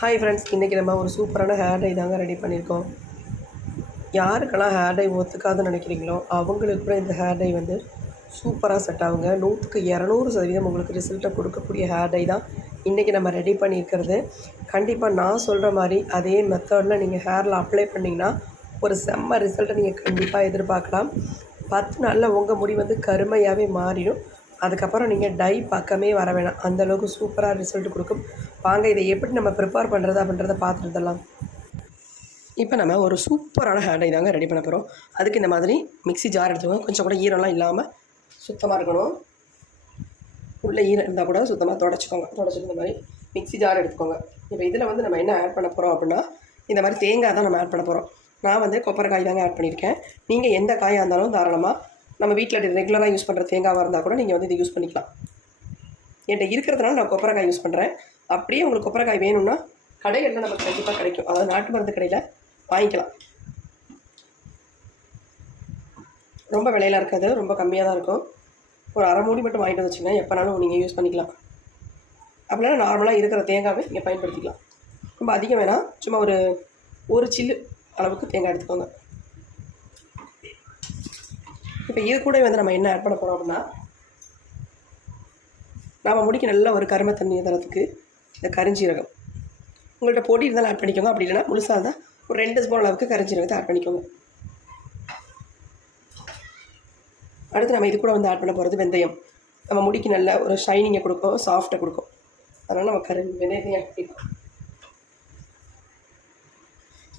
Hi friends இன்றைக்கி நம்ம ஒரு சூப்பரான ஹேர் டை தாங்க ரெடி பண்ணியிருக்கோம். யாருக்கெல்லாம் ஹேர் டை ஒத்துக்காதுன்னு நினைக்கிறீங்களோ அவங்களுக்கு கூட இந்த ஹேர் டை வந்து சூப்பராக செட் ஆகுங்க. நூற்றுக்கு இரநூறு சதவீதம் உங்களுக்கு ரிசல்ட்டை கொடுக்கக்கூடிய ஹேர் டை தான் இன்றைக்கி நம்ம ரெடி பண்ணியிருக்கிறது. கண்டிப்பாக நான் சொல்கிற மாதிரி அதே மெத்தடில் நீங்கள் ஹேரில் அப்ளை பண்ணிங்கன்னா ஒரு செம்ம ரிசல்ட்டை நீங்கள் கண்டிப்பாக எதிர்பார்க்கலாம். பத்து நாளில் உங்கள் முடி வந்து கருமையாகவே மாறிடும். அதுக்கப்புறம் நீங்கள் டை பக்கமே வர வேணாம். அந்தளவுக்கு சூப்பராக ரிசல்ட் கொடுக்கும். வாங்க இதை எப்படி நம்ம ப்ரிப்பேர் பண்ணுறது அப்படின்றத பார்த்துருதெல்லாம் இப்போ நம்ம ஒரு சூப்பரான ஹேண்டை தாங்க ரெடி பண்ண போகிறோம் அதுக்கு இந்த மாதிரி மிக்ஸி ஜார் எடுத்துக்கோங்க. கொஞ்சம் கூட ஈரம்லாம் இல்லாமல் சுத்தமாக இருக்கணும். உள்ளே ஈரம் இருந்தால் கூட சுத்தமாக தொடச்சிக்கோங்க. தொடச்சிட்டு இந்த மாதிரி மிக்ஸி ஜார் எடுத்துக்கோங்க. இப்போ இதில் வந்து நம்ம என்ன ஆட் பண்ண போகிறோம் அப்படின்னா இந்த மாதிரி தேங்காய் தான் நம்ம ஆட் பண்ண போகிறோம் நான் வந்து கொப்பரைக்காய் தாங்க ஆட் பண்ணியிருக்கேன். நீங்கள் எந்த காயாக இருந்தாலும் தாராளமாக நம்ம வீட்டில் ரெகுலராக யூஸ் பண்ணுற தேங்காவாக இருந்தால் கூட நீங்கள் வந்து இதை யூஸ் பண்ணிக்கலாம். என்கிட்ட இருக்கிறதுனால நான் கொப்பரைக்காய் யூஸ் பண்ணுறேன் அப்படியே உங்களுக்கு கொப்பரைக்காய் வேணும்னா கடைகளில் நமக்கு கண்டிப்பாக கிடைக்கும். அதாவது நாட்டு மருந்து கடையில் வாங்கிக்கலாம். ரொம்ப விலையில இருக்காது ரொம்ப கம்மியாக தான் இருக்கும். ஒரு அரை மூடி மட்டும் வாங்கிட்டு வச்சுங்க எப்போனாலும் நீங்கள் யூஸ் பண்ணிக்கலாம். அப்படின்னா நார்மலாக இருக்கிற தேங்காவை நீங்கள் பயன்படுத்திக்கலாம். ரொம்ப அதிகம் வேணாம். சும்மா ஒரு ஒரு சில்லு அளவுக்கு தேங்காய் எடுத்துக்கோங்க. இப்போ இது கூட வந்து நம்ம என்ன ஆட் பண்ண போகிறோம் அப்படின்னா நம்ம முடிக்க நல்ல ஒரு கரும தண்ணி தரத்துக்கு இந்த கரிஞ்சீரகம். உங்கள்கிட்ட பொடி இருந்தாலும் ஆட் பண்ணிக்கோங்க. அப்படி இல்லைன்னா முழுசாக இருந்தால் ஒரு ரெண்டு ஸ்பூன் அளவுக்கு கரிஞ்சீரகத்தை ஆட் பண்ணிக்கோங்க. அடுத்து நம்ம இது கூட வந்து ஆட் பண்ண போகிறது வெந்தயம். நம்ம முடிக்கு நல்ல ஒரு ஷைனிங்கை கொடுக்கும் சாஃப்ட்டை கொடுக்கும். அதனால் நம்ம கரு வெந்தயத்தையும் ஆட் பண்ணிக்கலாம்.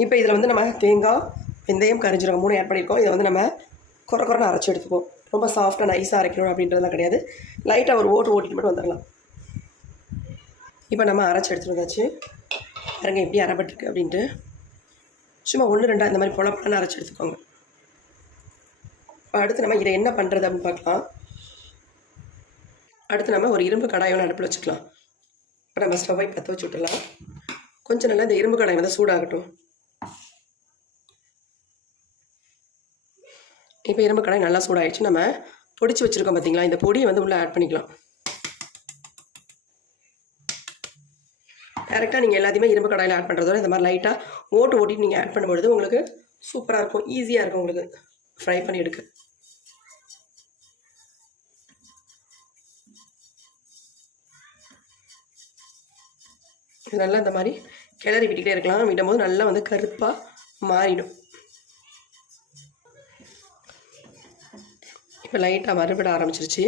இப்போ இதில் வந்து நம்ம தேங்காய் வெந்தயம் கரிஞ்சீரகம் மூணு ஆட் பண்ணியிருக்கோம் இதை வந்து நம்ம குறை குறைன்னு அரைச்சி எடுத்துப்போம் ரொம்ப சாஃப்டாக நைஸாக அரைக்கணும் அப்படின்றதுலாம் கிடையாது. லைட்டாக ஒரு ஓட்டு ஓட்டிட்டு மட்டும் வந்துடலாம். இப்போ நம்ம அரைச்சி எடுத்துகிட்டு வந்தாச்சு. பாருங்க எப்படி அரைப்பட்டிருக்கு அப்படின்ட்டு. சும்மா ஒன்று ரெண்டாக இந்த மாதிரி பொழப்பெல்லாம் அரைச்சி எடுத்துக்கோங்க இப்போ அடுத்து நம்ம இதை என்ன பண்ணுறது அப்படின்னு பார்க்கலாம். அடுத்து நம்ம ஒரு இரும்பு கடாயோட அடுப்பில் வச்சுக்கலாம். இப்போ நம்ம ஸ்டவ்வை பற்ற வச்சு விட்டுலாம் கொஞ்சம் நல்லா இந்த இரும்பு கடாய் வந்து சூடாகட்டும். இப்போ இரும்பு கடாய் நல்லா சூடாயிடுச்சு. நம்ம பொடிச்சு வச்சுருக்கோம் பார்த்தீங்களா இந்த பொடியை வந்து உள்ளே ஆட் பண்ணிக்கலாம். டேரெக்டாக நீங்கள் எல்லாத்தையுமே இரும்பு கடாயில் ஆட் பண்ணுறதோட இந்த மாதிரி லைட்டாக ஓட்டு ஓட்டிட்டு நீங்கள் ஆட் பண்ணும்பொழுது உங்களுக்கு சூப்பராக இருக்கும். ஈஸியாக இருக்கும் உங்களுக்கு ஃப்ரை பண்ணி எடுக்க. நல்லா இந்த மாதிரி கிளறி விட்டுக்கிட்டே இருக்கலாம். விடும்போது நல்லா வந்து கருப்பாக மாறிடும். இப்போ லைட்டாக வறுபட ஆரம்பிச்சிருச்சு.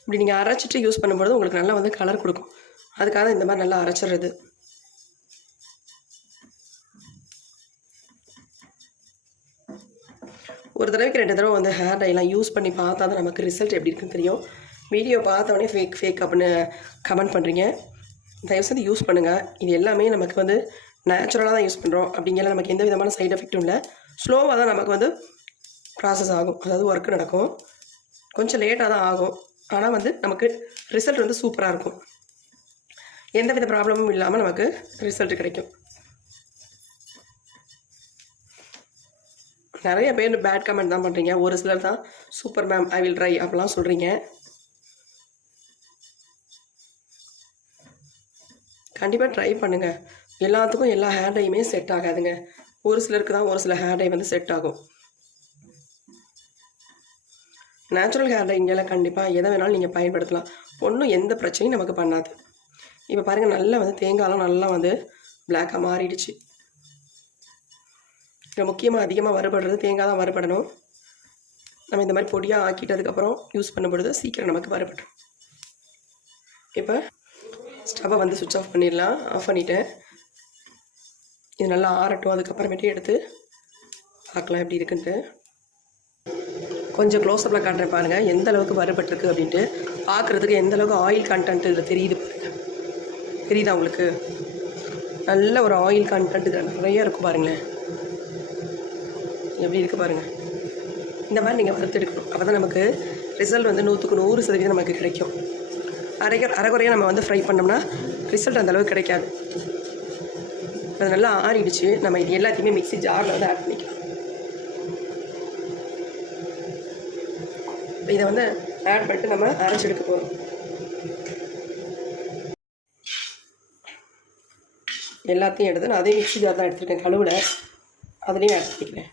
இப்படி நீங்கள் அரைச்சிட்டு யூஸ் பண்ணும்போது உங்களுக்கு நல்லா வந்து கலர் கொடுக்கும். அதுக்காக இந்த மாதிரி நல்லா அரைச்சிடுறது. ஒரு தடவைக்கு ரெண்டு தடவை வந்து ஹேர் டைலாம் யூஸ் பண்ணி பார்த்தா தான் நமக்கு ரிசல்ட் எப்படி இருக்குன்னு தெரியும். வீடியோ பார்த்தவொடனே ஃபேக் ஃபேக் அப்படின்னு கமெண்ட் பண்ணுறீங்க தயவுசெய்து யூஸ் பண்ணுங்கள் இது எல்லாமே நமக்கு வந்து நேச்சுரலாக தான் யூஸ் பண்ணுறோம் அப்படிங்கிற நமக்கு எந்த விதமான சைட் எஃபெக்ட்டும் இல்லை. ஸ்லோவாக தான் நமக்கு வந்து ப்ராசஸ் ஆகும். அதாவது ஒர்க் நடக்கும். கொஞ்சம் லேட்டாக தான் ஆகும். ஆனால் வந்து நமக்கு ரிசல்ட் வந்து சூப்பராக இருக்கும். எந்த வித ப்ராப்ளமும் இல்லாமல் நமக்கு ரிசல்ட் கிடைக்கும். நிறைய பேர் பேட் கமெண்ட் தான் பண்ணுறீங்க ஒரு சிலர் தான் super ma'am I will try அப்படிலாம் சொல்கிறீங்க கண்டிப்பாக ட்ரை பண்ணுங்கள் எல்லாத்துக்கும் எல்லா ஹேர் டையுமே செட் ஆகாதுங்க. ஒரு சிலருக்கு தான் ஒரு சில ஹேர் டை வந்து செட் ஆகும். நேச்சுரல் ஹேர் டைங்கெல்லாம் கண்டிப்பாக எதை வேணாலும் நீங்கள் பயன்படுத்தலாம். ஒன்றும் எந்த பிரச்சனையும் நமக்கு பண்ணாது. இப்போ பாருங்கள் நல்லா வந்து தேங்காயெலாம் நல்லா வந்து பிளாக்காக மாறிடுச்சு. இதில் முக்கியமாக அதிகமாக வறுபடுறது தேங்காய் தான் வறுபடணும். நம்ம இந்த மாதிரி பொடியாக ஆக்கிட்டதுக்கப்புறம் யூஸ் பண்ணும்பொழுது சீக்கிரம் நமக்கு வறுபடும். இப்போ ஸ்டவ்வை வந்து சுவிட்ச் ஆஃப் பண்ணிடலாம். ஆஃப் பண்ணிவிட்டேன் இது நல்லா ஆறட்டும். அதுக்கப்புறமேட்டு எடுத்து பார்க்கலாம் எப்படி இருக்குன்ட்டு. கொஞ்சம் க்ளோஸ்அப்பில் காட்டுறேன் பாருங்கள் எந்த அளவுக்கு வறுபட்டிருக்கு அப்படின்ட்டு. பார்க்குறதுக்கு எந்த அளவுக்கு ஆயில் கண்டென்ட் இதில் தெரியுது பாருங்கள் தெரியுதா உங்களுக்கு? நல்ல ஒரு ஆயில் கண்டென்ட் இதில் நிறைய இருக்கும் பாருங்களேன். எப்படி இருக்குது பாருங்கள் இந்த மாதிரி நீங்கள் வறுத்து எடுக்கணும். அப்போ தான் நமக்கு ரிசல்ட் வந்து நூற்றுக்கு நூறு சதவீதம் நமக்கு கிடைக்கும். அரைக்க அரைக்குறையாக நம்ம வந்து ஃப்ரை பண்ணோம்னா ரிசல்ட் அந்த அளவுக்கு கிடைக்காது. அது நல்லா ஆறிடுச்சு. நம்ம இது எல்லாத்தையுமே மிக்ஸி ஜாரில் வந்து ஆட் பண்ணிக்கணும் இதை வந்து ஆட் பண்ணிட்டு நம்ம அரைச்சி எடுக்க போகிறோம் எல்லாத்தையும் எடுத்து நான் அதே மிக்சி ஜார் தான் எடுத்துருக்கேன் கழுவில். அதுலேயும் ஆட் பண்ணிக்கிறேன்.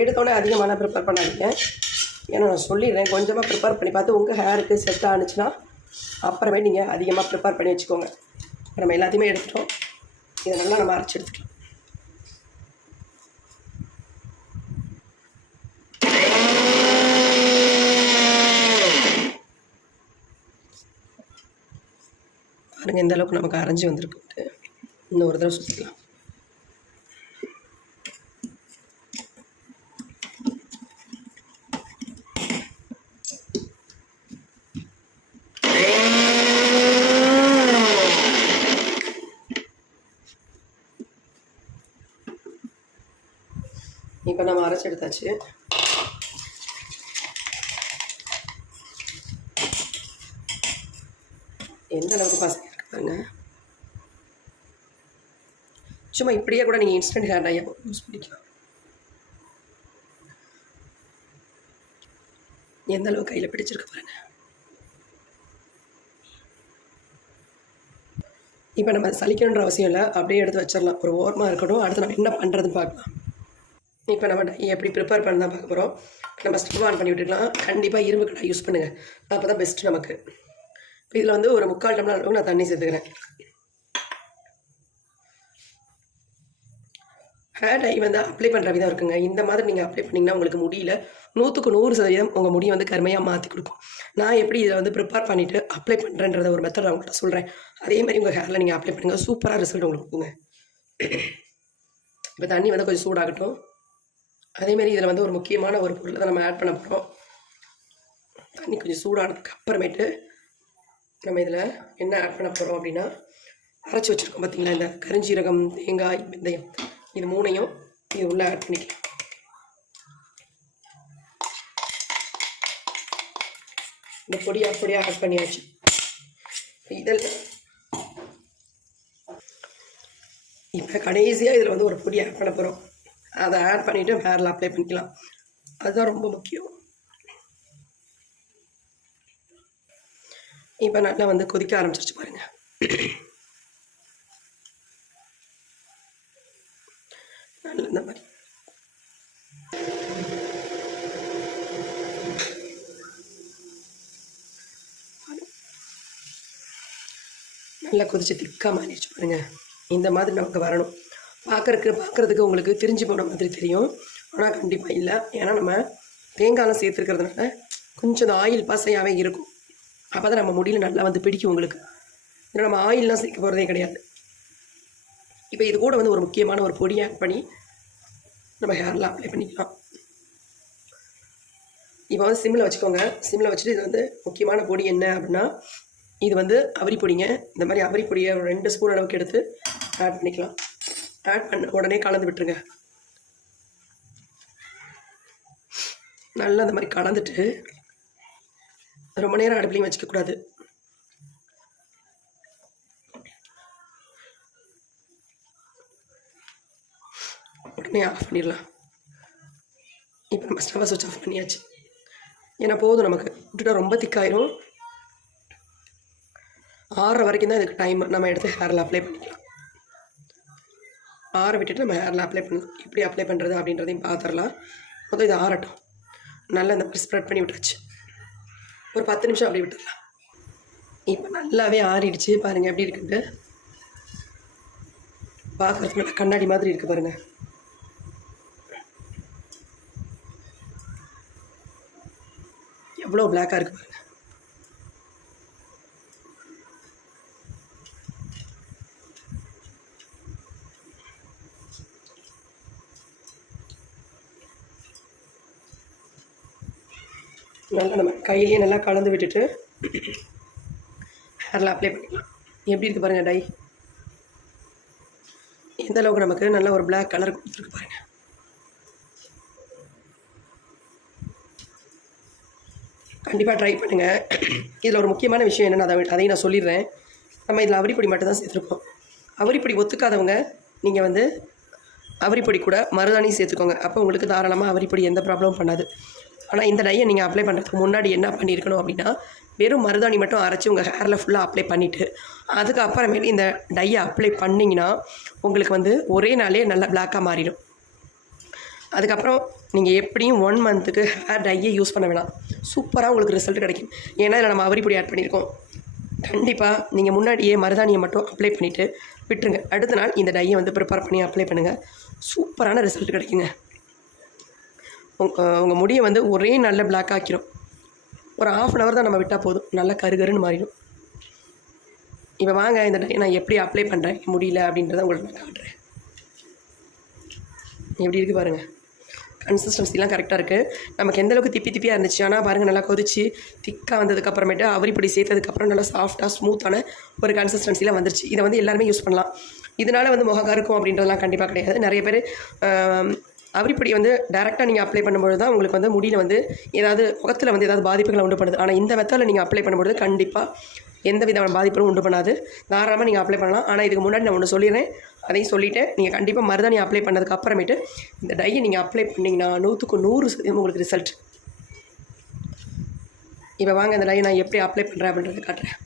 எடுத்தோடனே அதிகமான ப்ரிப்பேர் பண்ணாதீங்க. ஏன்னா நான் சொல்லிடுறேன் கொஞ்சமாக ப்ரிப்பேர் பண்ணி பார்த்து உங்கள் ஹேருக்கு செட் ஆணுச்சுன்னா அப்புறமே நீங்கள் அதிகமாக ப்ரிப்பேர் பண்ணி வச்சுக்கோங்க. நம்ம எல்லாத்தையுமே எடுத்துட்டோம். இதை நல்லா நம்ம அரைச்சி எடுத்துக்கலாம். பாருங்கள் இந்த அளவுக்கு நமக்கு அரைஞ்சி வந்திருக்கு. இன்னும் ஒரு தடவை சுற்றிக்கலாம் இப்போ நம்ம அரைச்சி எடுத்தாச்சு. எந்த அளவுக்கு பசங்க இருக்காங்க சும்மா இப்படியே கூட நீங்கள் இன்ஸ்டன்ட் ஹேர் டையை யூஸ் பண்ணிக்கலாம். எந்த அளவுக்கு கையில் பிடிச்சிருக்கு பாருங்க. இப்போ நம்ம சலிக்கணுன்ற அவசியம் இல்லை. அப்படியே எடுத்து வச்சிடலாம். ஒரு ஓரமாக இருக்கட்டும். அடுத்து நம்ம என்ன பண்ணுறதுன்னு பார்க்கலாம். இப்போ நம்ம எப்படி ப்ரிப்பேர் பண்ண தான் பார்க்க போகிறோம் நம்ம ஸ்டவ் ஆன் பண்ணி விட்டுக்கலாம். கண்டிப்பாக இரும்பு கடாய் யூஸ் பண்ணுங்கள் அப்போ தான் பெஸ்ட்டு நமக்கு. இப்போ இதில் வந்து ஒரு முக்கால் டம்ளர் அளவுக்கு நான் தண்ணி சேர்த்துக்கிறேன். ஹேர் டை வந்து அப்ளை பண்ணுற விதம் இருக்குங்க. இந்த மாதிரி நீங்கள் அப்ளை பண்ணிங்கன்னா உங்களுக்கு முடியல. நூற்றுக்கு நூறு சதவீதம் உங்கள் முடியை வந்து கருமையாக மாற்றி கொடுக்கும். நான் எப்படி இதை வந்து ப்ரிப்பேர் பண்ணிவிட்டு அப்ளை பண்ணுறேன்றத ஒரு மெத்தட் நான் உங்கள்கிட்ட சொல்கிறேன் அதே மாதிரி உங்கள் ஹேரில் நீங்கள் அப்ளை பண்ணுங்கள் சூப்பராக ரிசல்ட் உங்களுக்கு கொடுங்க. இப்போ தண்ணி வந்து கொஞ்சம் சூடாகட்டும். அதேமாரி இதில் வந்து ஒரு முக்கியமான ஒரு பொருளை தான் நம்ம ஆட் பண்ண போகிறோம் தண்ணி கொஞ்சம் சூடானதுக்கு அப்புறமேட்டு நம்ம இதில் என்ன ஆட் பண்ண போகிறோம் அப்படின்னா அரைச்சி வச்சுருக்கோம் பார்த்தீங்களா? இந்த கரிஞ்சீரகம் தேங்காய் வெந்தயம். இது மூணையும் இது உள்ளே ஆட் பண்ணிக்கலாம். இந்த பொடி அப்படியே ஆட் பண்ணியாச்சு. இதில் இப்போ கடைசியாக இதில் வந்து ஒரு பொடி ஆட் பண்ண போகிறோம் அதை ஆட் பண்ணிவிட்டு ஹேரில் அப்ளை பண்ணிக்கலாம். அதுதான் ரொம்ப முக்கியம். இப்போ நல்லா வந்து கொதிக்க ஆரம்பிச்சிருச்சு பாருங்கள் நல்ல இந்த மாதிரி. நல்லா கொதிச்சு திக்காக மாறிடுச்சு பாருங்கள் இந்த மாதிரி நமக்கு வரணும். பார்க்கறதுக்கு பார்க்குறதுக்கு உங்களுக்கு திரிஞ்சு போன மாதிரி தெரியும். ஆனால் கண்டிப்பாக இல்லை. ஏன்னா நம்ம தேங்காயெலாம் சேர்த்துருக்கிறதுனால கொஞ்சம் அந்த ஆயில் பசையாகவே இருக்கும். அப்போ தான் நம்ம முடியல நல்லா வந்து பிடிக்கும் உங்களுக்கு. ஏன்னா நம்ம ஆயிலெலாம் சேர்க்க போகிறதே கிடையாது. இப்போ இது கூட வந்து ஒரு முக்கியமான ஒரு பொடி ஆட் பண்ணி நம்ம ஹேர்லாம் அப்ளை பண்ணிக்கலாம். இப்போ வந்து சிம்மில் வச்சுக்கோங்க. சிம்மில் வச்சுட்டு இது வந்து முக்கியமான பொடி என்ன அப்படின்னா இது வந்து அவரி பொடிங்க. இந்த மாதிரி அவரி பொடியை ரெண்டு ஸ்பூன் அளவுக்கு எடுத்து ஆட் பண்ணிக்கலாம். ஆட் பண்ண உடனே கலந்து விட்டுருங்க. நல்லா அந்த மாதிரி கலந்துட்டு ரொம்ப நேரம் அடுப்புலையும் வச்சுக்கக்கூடாது உடனே ஆஃப் பண்ணிடலாம். இப்போ நம்ம ஸ்டவ்வை சுவிட்ச் ஆஃப் பண்ணியாச்சு. ஏன்னா போதும் நமக்கு. விட்டுட்டா ரொம்ப திக்காயிரும். ஆறுற வரைக்கும் தான் இதுக்கு டைம் நம்ம எடுத்து ஹேரில் அப்ளை பண்ணிக்கலாம். ஆற விட்டுட்டு நம்ம ஹேரில் அப்ளை பண்ணலாம் எப்படி அப்ளை பண்ணுறது அப்படின்றதையும் பார்த்துடலாம் மொத்தம் இது ஆறட்டும். நல்லா இந்த மாதிரி ஸ்ப்ரெட் பண்ணி விட்டாச்சு. ஒரு பத்து நிமிஷம் அப்படி விட்டுடலாம் இப்போ நல்லாவே ஆறிடுச்சு. பாருங்கள் எப்படி இருக்குது பார்க்குறதுக்கு நல்லா கண்ணாடி மாதிரி இருக்குது பாருங்கள் எவ்வளோ பிளாக்காக இருக்குது நல்லா நம்ம கையிலேயே நல்லா கலந்து விட்டுட்டு ஹேரில் அப்ளை பண்ணிக்கலாம். எப்படி இருக்குது பாருங்கள் டை. எந்த அளவுக்கு நமக்கு நல்ல ஒரு பிளாக் கலர் கொடுத்துருக்கு பாருங்கள் கண்டிப்பாக ட்ரை பண்ணுங்கள் இதில் ஒரு முக்கியமான விஷயம் என்னென்னு அதை அதையும் நான் சொல்லிடுறேன். நம்ம இதில் அவரிப்பொடி மட்டும் தான் சேர்த்துருக்கோம் அவரிப்பொடி ஒத்துக்காதவங்க நீங்கள் வந்து அவரிப்பொடி கூட மருதாணி சேர்த்துக்கோங்க. அப்போ உங்களுக்கு தாராளமாக அவரிப்பொடி எந்த ப்ராப்ளமும் பண்ணாது. ஆனால் இந்த டையை நீங்கள் அப்ளை பண்ணுறதுக்கு முன்னாடி என்ன பண்ணியிருக்கணும் அப்படின்னா வெறும் மருதாணி மட்டும் அரைச்சி உங்கள் ஹேரில் ஃபுல்லாக அப்ளை பண்ணிவிட்டு அதுக்கப்புறமேட்டு இந்த டையை அப்ளை பண்ணிங்கன்னா உங்களுக்கு வந்து ஒரே நாளே நல்லா பிளாக்காக மாறிடும். அதுக்கப்புறம் நீங்கள் எப்படியும் ஒன் மந்த்துக்கு ஹேர் டையை யூஸ் பண்ண வேணாம். சூப்பராக உங்களுக்கு ரிசல்ட் கிடைக்கும். ஏன்னா இதில் நம்ம அவரிப்பொடி ஆட் பண்ணியிருக்கோம் கண்டிப்பாக நீங்கள் முன்னாடியே மருதாணியை மட்டும் அப்ளை பண்ணிவிட்டு விட்டுருங்க. அடுத்த நாள் இந்த டையை வந்து ப்ரிப்பேர் பண்ணி அப்ளை பண்ணுங்கள் சூப்பரான ரிசல்ட் கிடைக்குங்க. உங்கள் முடியை வந்து ஒரே நல்ல பிளாக் ஆக்கிரும். ஒரு ஆஃப் அன் அவர் தான் நம்ம விட்டால் போதும். நல்லா கருகருன்னு மாறிடும். இப்போ வாங்க இந்த டைம் நான் எப்படி அப்ளை பண்ணுறேன் முடியல அப்படின்றத உங்களுக்கு நான் காட்டுறேன். எப்படி இருக்குது பாருங்கள் கன்சிஸ்டன்சிலாம் கரெக்டாக இருக்குது நமக்கு எந்த அளவுக்கு திப்பி திப்பியாக இருந்துச்சு? ஆனால் பாருங்கள் நல்லா கொதிச்சு திக்காக வந்ததுக்கப்புறமேட்டு அவரிப்படி சேர்த்ததுக்கப்புறம் நல்லா சாஃப்டாக ஸ்மூத்தான ஒரு கன்சிஸ்டன்சிலாம் வந்துருச்சு. இதை வந்து எல்லாருமே யூஸ் பண்ணலாம். இதனால் வந்து முகம் கருக்கும் அப்படின்றதெல்லாம் கண்டிப்பாக கிடையாது. நிறைய பேர் அவரிப்பொடி வந்து டேரெக்டாக நீங்கள் அப்ளை பண்ணும்போது தான் உங்களுக்கு வந்து முடியில் வந்து ஏதாவது முகத்தில் வந்து ஏதாவது பாதிப்புகளை உண்டு பண்ணுது. ஆனால் இந்த மெத்தடில் நீங்கள் அப்ளை பண்ணும்போது கண்டிப்பாக எந்த விதமான பாதிப்பும் உண்டு பண்ணாது. தாராளமாக நீங்கள் அப்ளை பண்ணலாம். ஆனால் இதுக்கு முன்னாடி நான் ஒன்று சொல்லிடுறேன். அதையும் சொல்லிவிட்டேன் நீங்கள் கண்டிப்பாக மருதாணி அப்ளை பண்ணதுக்கு அப்புறமேட்டு இந்த டையை நீங்கள் அப்ளை பண்ணிங்கன்னா நூற்றுக்கு நூறு சதவீதம் உங்களுக்கு ரிசல்ட் இப்போ வாங்க இந்த டையை நான் எப்படி அப்ளை பண்ணுறேன் அப்படின்றத காட்டுறேன்.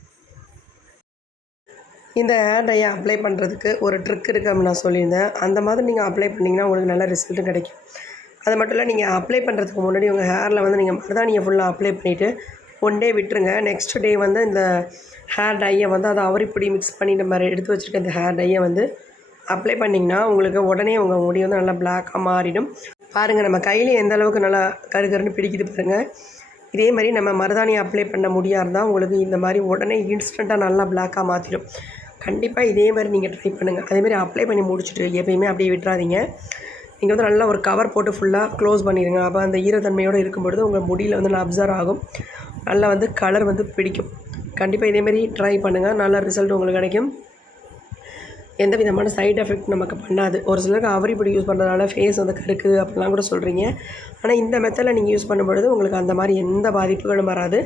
இந்த ஹேர் டையை அப்ளை பண்ணுறதுக்கு ஒரு ட்ரிக் இருக்குது அப்படின்னு நான் சொல்லியிருந்தேன். அந்த மாதிரி நீங்கள் அப்ளை பண்ணிங்கன்னா உங்களுக்கு நல்ல ரிசல்ட்டும் கிடைக்கும். அது மட்டும் இல்லை நீங்கள் அப்ளை பண்ணுறதுக்கு முன்னாடி உங்கள் ஹேரில் வந்து நீங்கள் மருதாணியை ஃபுல்லாக அப்ளை பண்ணிவிட்டு ஒன் டே விட்டுருங்க. நெக்ஸ்ட் டே வந்து இந்த ஹேர் டையை வந்து அதை அவரிப்பொடி மிக்ஸ் பண்ணி நம்ம எடுத்து வச்சுருக்க இந்த ஹேர் டையை வந்து அப்ளை பண்ணிங்கன்னா உங்களுக்கு உடனே உங்கள் முடி வந்து நல்லா பிளாக்காக மாறிடும். பாருங்கள் நம்ம கையில் எந்த அளவுக்கு நல்லா கருகருன்னு பிடிக்குது பாருங்கள் இதே மாதிரி நம்ம மருதாணி அப்ளை பண்ண முடியாக இருந்தால் உங்களுக்கு இந்த மாதிரி உடனே இன்ஸ்டண்ட்டாக நல்லா பிளாக்காக மாற்றிடும் கண்டிப்பாக இதே மாதிரி நீங்கள் ட்ரை பண்ணுங்கள் அதேமாதிரி அப்ளை பண்ணி முடிச்சுட்டு எப்பயுமே அப்படியே விட்டுறாதீங்க. நீங்கள் வந்து நல்லா ஒரு கவர் போட்டு ஃபுல்லாக க்ளோஸ் பண்ணிடுங்க அப்போ அந்த ஈரத்தன்மையோடு இருக்கும்பொழுது உங்கள் முடியில் வந்து நல்லா அப்சர்வ் ஆகும். நல்லா வந்து கலர் வந்து பிடிக்கும். கண்டிப்பாக இதேமாரி ட்ரை பண்ணுங்கள் நல்ல ரிசல்ட் உங்களுக்கு கிடைக்கும். எந்த விதமான சைடு எஃபெக்ட் நமக்கு பண்ணாது. ஒரு சிலருக்கு அவரிப்பொடி யூஸ் பண்ணுறதுனால ஃபேஸ் வந்து கருக்கு அப்படிலாம் கூட சொல்கிறீங்க ஆனால் இந்த மெத்தடில் நீங்கள் யூஸ் பண்ணும்பொழுது உங்களுக்கு அந்த மாதிரி எந்த பாதிப்புகளும் வராது.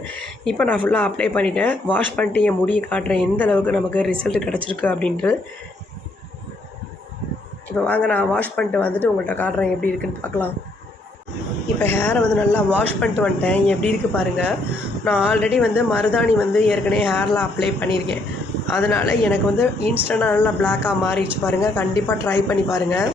இப்போ நான் ஃபுல்லாக அப்ளை பண்ணிவிட்டேன் வாஷ் பண்ணிட்டு என் முடியை காட்டுறேன். எந்த அளவுக்கு நமக்கு ரிசல்ட் கிடச்சிருக்கு அப்படின்ட்டு. இப்போ வாங்க நான் வாஷ் பண்ணிட்டு வந்துட்டு உங்கள்கிட்ட காட்டுறேன் எப்படி இருக்குன்னு பார்க்கலாம். இப்போ ஹேரை வந்து நல்லா வாஷ் பண்ணிட்டு வந்துட்டேன். எப்படி இருக்குது பாருங்கள் நான் ஆல்ரெடி வந்து மருதாணி வந்து ஏற்கனவே ஹேரில் அப்ளை பண்ணியிருக்கேன். அதனால் எனக்கு வந்து இன்ஸ்டண்ட்டாக நல்லா பிளாக்காக மாறிடுச்சு பாருங்கள் கண்டிப்பாக ட்ரை பண்ணி பாருங்கள்